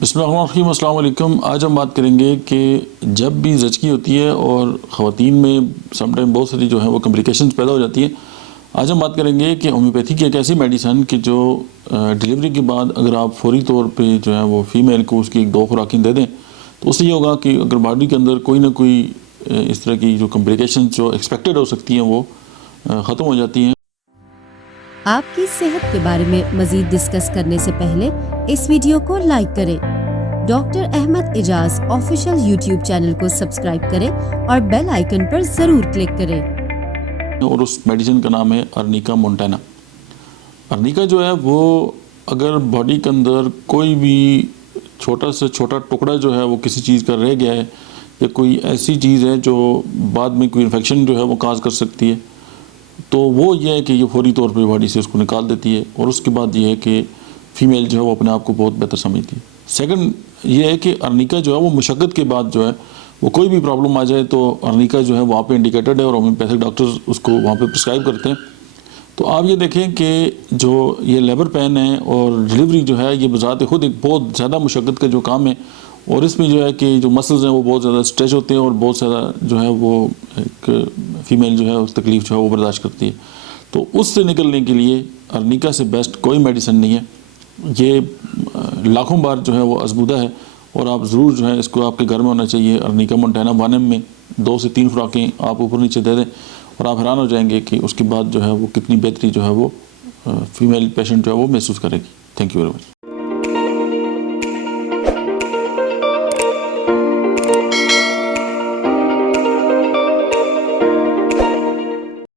बिस्मिल्लाहिर्रहमानिर्रहीम, अस्सलाम वालेकुम। आज हम बात करेंगे कि जब भी ज़चगी होती है और ख़वातीन में समटाइम बहुत सारी जो है वो कॉम्प्लिकेशंस पैदा हो जाती है। आज हम बात करेंगे कि होम्योपैथी की एक ऐसी मेडिसन कि जो डिलीवरी के बाद अगर आप फौरी तौर पे जो है वो फ़ीमेल को उसकी 1-2 खुराकें दे दें तो उससे ये होगा कि अगर बॉडी के अंदर कोई ना कोई इस तरह की जो कॉम्प्लिकेशंस जो एक्सपेक्टेड हो सकती हैं वो ख़त्म हो जाती हैं। आपकी सेहत के बारे में मजीद डिस्कस करने से पहले इस वीडियो को लाइक करें। Doctor Ahmad Ijaz official YouTube channel को सब्सक्राइब करें और बेल आइकन पर जरूर क्लिक करें। और उस मेडिसिन का नाम है अर्निका मोंटाना। अर्निका जो है वो अगर बॉडी के अंदर कोई भी छोटा से छोटा टुकड़ा जो है वो किसी चीज़ का रह गया है या कोई ऐसी चीज़ है जो बाद में कोई इन्फेक्शन जो है वो काज कर सकती है, तो वो ये है कि ये फौरी तौर पे बॉडी से उसको निकाल देती है। और उसके बाद ये है कि फ़ीमेल जो है वो अपने आप को बहुत बेहतर समझती है। सेकंड ये है कि अर्निका जो है वो मुशक्क़त के बाद जो है वो कोई भी प्रॉब्लम आ जाए तो अर्निका जो है वहाँ पे इंडिकेटेड है और होम्योपैथिक डॉक्टर्स उसको वहाँ पे प्रिस्क्राइब करते हैं। तो आप ये देखें कि जो ये लेबर पेन है और डिलीवरी जो है ये बज़ात खुद एक बहुत ज़्यादा मुशक्क़त का जो काम है और इसमें जो है कि जो मसल्स हैं वो बहुत ज़्यादा स्ट्रेच होते हैं और बहुत ज़्यादा जो है वो एक फ़ीमेल जो है उस तकलीफ़ जो है वो बर्दाश्त करती है। तो उससे निकलने के लिए अर्निका से बेस्ट कोई मेडिसिन नहीं है। ये लाखों बार जो है वो आज़मूदा है और आप ज़रूर जो है इसको आपके घर में होना चाहिए। अर्निका मोंटाना 1 में 2 से 3 खुराकें आप ऊपर नीचे दे दें और आप हैरान हो जाएंगे कि उसके बाद जो है वो कितनी बेहतरी जो है वो फ़ीमेल पेशेंट जो है वो महसूस करेगी। Thank you very much.